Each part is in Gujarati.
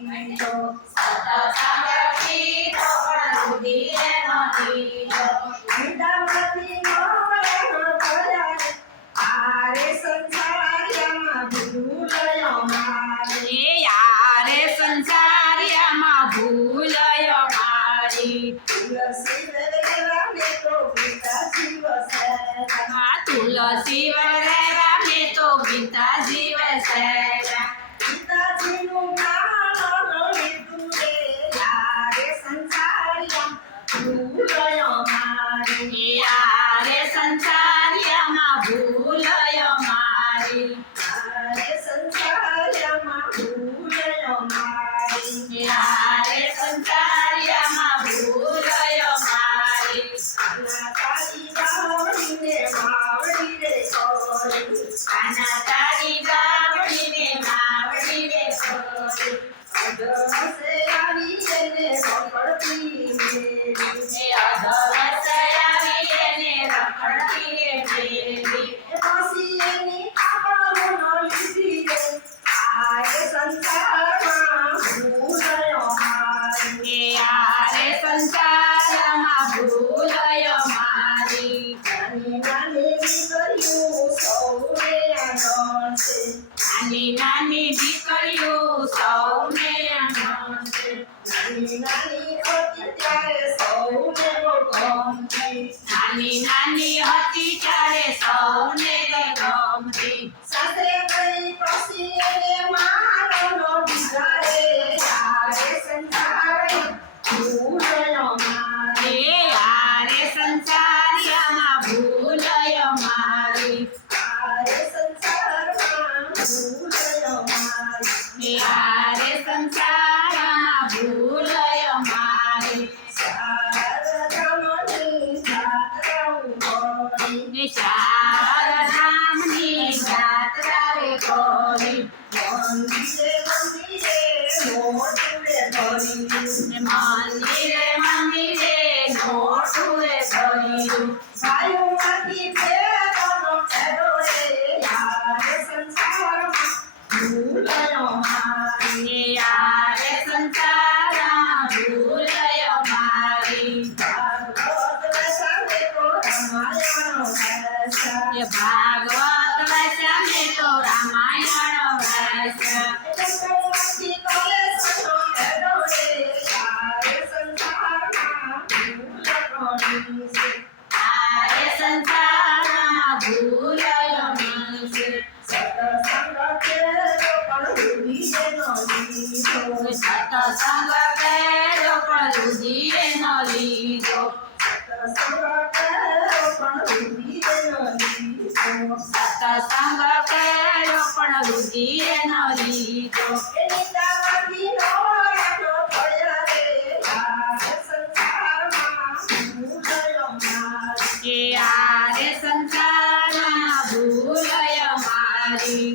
લીધો સતસંગ કીધો પણ રુધિરે ન લીધો વૃંદાવનથી મોહન ભર્યા આરે સંસારિયામાં ભૂલયો મારી યારે સંસારિયામાં ભૂલયો મારી તુલસી વેરા મેં તો ગીતાજી વસેરા તુલસી વરેરા મેં તો ગીતાજી વસેરા ગીતાજીનું જ્ઞાન લીધું રે યારે સંસારિયામાં ભૂલયો મારી યારે સંસારિયામાં ભૂલયો મારી આરે સંસારિયામાં ભૂલયો મારી યારે સંસારિયામાં ભૂલયો મારી આના તારી બાવળીને માવડી રે કોરી આના તારી બાવળીને માવડી રે છોરી અધરસે આવી એને રખડતી મેરી અધવસે આવી એને રખડતી રે મેલી પછી એની આબરૂ લીધી રે આરે સંસારમાં ભૂલયો મારી યારે સંસારમાં ભૂલયો મારી નાની નાની દીકરીઓ સૌને આનંદ છે નાની નાની દીકરીઓ સૌને આનંદ છે નાની નાની હતી ત્યારે સૌને ગમતી નાની નાની હતી ત્યારે સૌને ગમતી સાથે ગઈ પછી એને મારનો વિચારે યારે સંસારે ભૂલયો મારી યારે સંસારિયામાં ભૂલયો મારી યારે સંસારમાં ભૂલયો મારી યારે સંસારમાં ભૂલયો મારી શારદામણી જાત્રાઓ ગોળી શારદામની જાત્રાએ ગોરી મંદિરે મંદિરે મોઢું રે ભર્યું મંદિરે મંદિરે નોટુએ ભર્યું ભાઈઓમાંથી ફેરનો ફેરો રે યારે સંસારમાં ભૂલયો મારી યારે સંસારમાં ભૂલયો મારી ભાગવત વસાવે તો રામાયણ ભાષા ભાગવત વાંચ્યા મેં તો રામાયણ વાંચ્યા જગતમાંથી કલેશનો ફેરો રે યારે સંસારમાં ભૂલયો છે યારે સંસારમાં ભૂલયો છે સતસંગ કેરો પણ ભૂલીએ ન લીધો સતસંગ કર્યો પણ રુધિરે ન લીધો સતસંગ કેરો પણ ભૂલીએ ન લીધો સતસંગ કર્યો પણ રુધિરે ન લીધો એની દાવાથી નોરાનો ભયા રે યારે સંસારમાં ભૂલયો મારી યારે સંસારમાં ભૂલયો મારી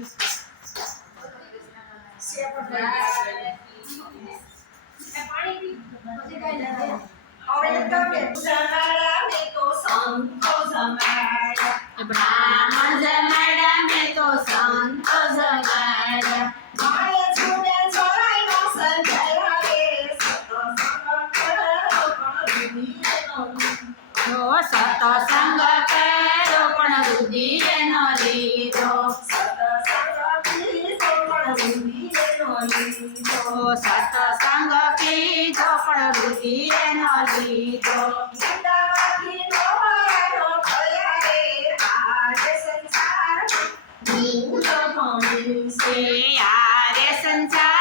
હવે તમે જમાડા મેં તો સંતો જમાડ્યા બ્રાહ્મણ જમાડ્યા મેં તો સંતો જમાડ્યા મારે છોડે છોરાઈ નો સંજયા રે સતસંગ કરો પણ ભૂલીએ ન લીધો સતસંગ કર્યો પણ રુધિરે ન લીધો સતસંગ કીધો પણ ભૂલીએ ન લીધો સતસંગ કીધો પણ રુધિરે ન લીધો ગીતામાંથી નોરાનો ભયા રે યારે સંસાર ભૂલ ભણી છે યારે સંસાર